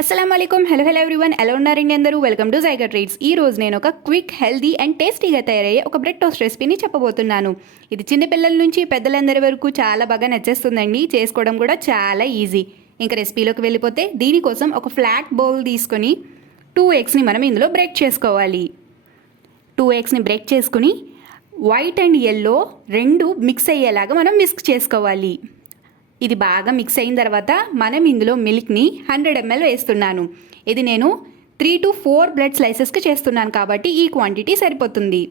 అస్సలం అయికం hello everyone, ఎలా ఉన్నారండి అందరూ? వెల్కమ్ టు జైగా ట్రీట్స్. ఈ రోజు నేను ఒక క్విక్, హెల్దీ అండ్ టేస్టీగా తయారయ్యే ఒక బ్రెడ్ టోస్ట్ రెసిపీని చెప్పబోతున్నాను. ఇది చిన్నపిల్లల నుంచి పెద్దలందరి వరకు చాలా బాగా నచ్చేస్తుందండి. చేసుకోవడం కూడా చాలా ఈజీ. ఇంకా రెసిపీలోకి వెళ్ళిపోతే, దీనికోసం ఒక ఫ్లాట్ బౌల్ తీసుకొని 2 ఎగ్స్ని మనం ఇందులో బ్రేక్ చేసుకోవాలి. 2 ఎగ్స్ని బ్రేక్ చేసుకుని వైట్ అండ్ ఎల్లో రెండు మిక్స్ అయ్యేలాగా మనం మిక్స్ చేసుకోవాలి. ఇది బాగా మిక్స్ అయిన తర్వాత మనం ఇందులో మిల్క్ని 100 ml వేస్తున్నాను. ఇది నేను 3 to 4 బ్రెడ్ స్లైసెస్కి చేస్తున్నాను కాబట్టి ఈ క్వాంటిటీ సరిపోతుంది.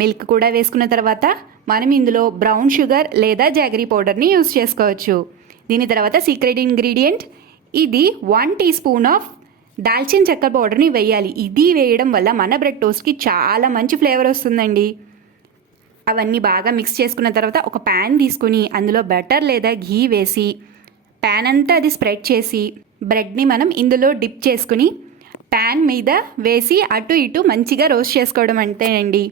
మిల్క్ కూడా వేసుకున్న తర్వాత మనం ఇందులో బ్రౌన్ షుగర్ లేదా జాగరీ పౌడర్ని యూస్ చేసుకోవచ్చు. దీని తర్వాత సీక్రెట్ ఇంగ్రీడియంట్, ఇది 1 teaspoon ఆఫ్ దాల్చిన చెక్క పౌడర్ని వేయాలి. ఇది వేయడం వల్ల మన బ్రెడ్ టోస్ట్కి చాలా మంచి ఫ్లేవర్ వస్తుందండి. అవన్నీ బాగా మిక్స్ చేసుకున్న తర్వాత ఒక ప్యాన్ తీసుకుని అందులో బటర్ లేదా ఘీ వేసి ప్యాన్ అంతా అది స్ప్రెడ్ చేసి బ్రెడ్ని మనం ఇందులో డిప్ చేసుకుని ప్యాన్ మీద వేసి అటు ఇటు మంచిగా రోస్ట్ చేసుకోవడం అంతేనండి.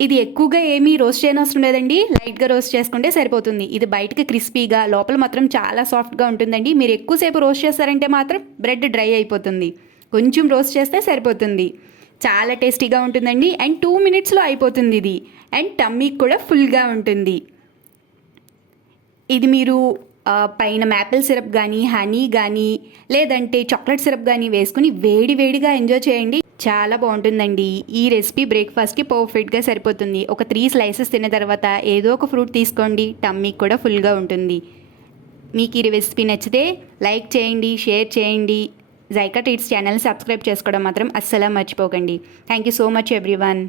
ఇది ఎక్కువగా ఏమీ రోస్ట్ చేయనవసరం లేదండి, లైట్గా రోస్ట్ చేసుకుంటే సరిపోతుంది. ఇది బయటకి క్రిస్పీగా, లోపల మాత్రం చాలా సాఫ్ట్గా ఉంటుందండి. మీరు ఎక్కువసేపు రోస్ట్ చేస్తారంటే మాత్రం బ్రెడ్ డ్రై అయిపోతుంది. కొంచెం రోస్ట్ చేస్తే సరిపోతుంది. చాలా టేస్టీగా ఉంటుందండి అండ్ 2 minutesలో అయిపోతుంది ఇది. అండ్ టమ్మీకి కూడా ఫుల్గా ఉంటుంది. ఇది మీరు పైన మ్యాపిల్ సిరప్ కానీ, హనీ కానీ, లేదంటే చాక్లెట్ సిరప్ కానీ వేసుకుని వేడిగా ఎంజాయ్ చేయండి. చాలా బాగుంటుందండి. ఈ రెసిపీ బ్రేక్ఫాస్ట్కి పర్ఫెక్ట్గా సరిపోతుంది. ఒక 3 slices తిన్న తర్వాత ఏదో ఒక ఫ్రూట్ తీసుకోండి, టమ్మీకి కూడా ఫుల్గా ఉంటుంది. మీకు ఈ రెసిపీ నచ్చితే లైక్ చేయండి, షేర్ చేయండి. జైకా ట్రీట్స్ ఛానల్ని సబ్స్క్రైబ్ చేసుకోవడం మాత్రం అస్సలు మర్చిపోకండి. Thank you so much everyone.